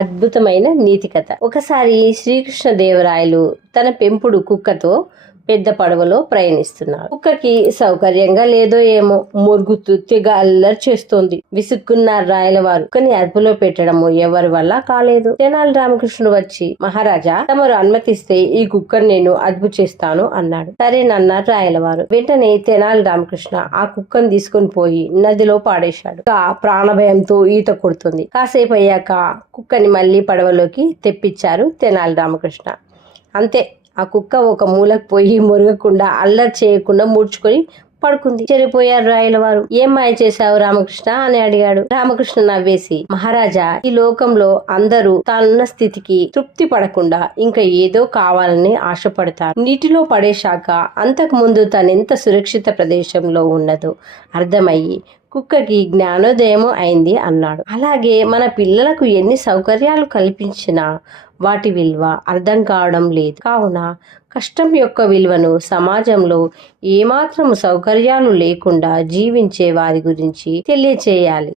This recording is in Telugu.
అద్భుతమైన నీతి కథ. ఒకసారి శ్రీకృష్ణదేవరాయలు తన పెంపుడు కుక్కతో పెద్ద పడవలో ప్రయాణిస్తున్నారు. కుక్కకి సౌకర్యంగా లేదో ఏమో మొరుగుతూ తెగ అల్లరి చేస్తోంది. విసుక్కున్నారు రాయలవారు. కుక్కని అదుపులో పెట్టడము ఎవరి వల్ల కాలేదు. తెనాలి రామకృష్ణుడు వచ్చి, మహారాజా, తమరు అనుమతిస్తే ఈ కుక్కని నేను అదుపు చేస్తాను అన్నాడు. సరేనన్నారు రాయలవారు. వెంటనే తెనాలి రామకృష్ణ ఆ కుక్కను తీసుకుని పోయి నదిలో పాడేశాడు. ప్రాణభయంతో ఈత కొడుతుంది. కాసేపు అయ్యాక కుక్కని మళ్లీ పడవలోకి తెప్పించారు తెనాలి రామకృష్ణ. అంతే, ఆ కుక్క ఒక మూలకు పోయి మురగకుండా అల్లరి చేయకుండా ముడుచుకొని పడుకుంది. చెరిపోయారు రాయలవారు. ఏం మాయ చేశావు రామకృష్ణ అని అడిగాడు. రామకృష్ణ నవ్వేసి, మహారాజా, ఈ లోకంలో అందరూ తానున్న స్థితికి తృప్తి పడకుండా ఇంకా ఏదో కావాలని ఆశపడతారు. నీటిలో పడేశాక అంతకు ముందు తనెంత సురక్షిత ప్రదేశంలో ఉన్నదో అర్థమయ్యి కుక్కకి జ్ఞానోదయం అయింది అన్నాడు. అలాగే మన పిల్లలకు ఎన్ని సౌకర్యాలు కల్పించినా వాటి విలువ అర్థం కావడం లేదు. కావున కష్టం యొక్క విలువను, సమాజంలో ఏమాత్రం సౌకర్యాలు లేకుండా జీవించే వారి గురించి తెలియచేయాలి.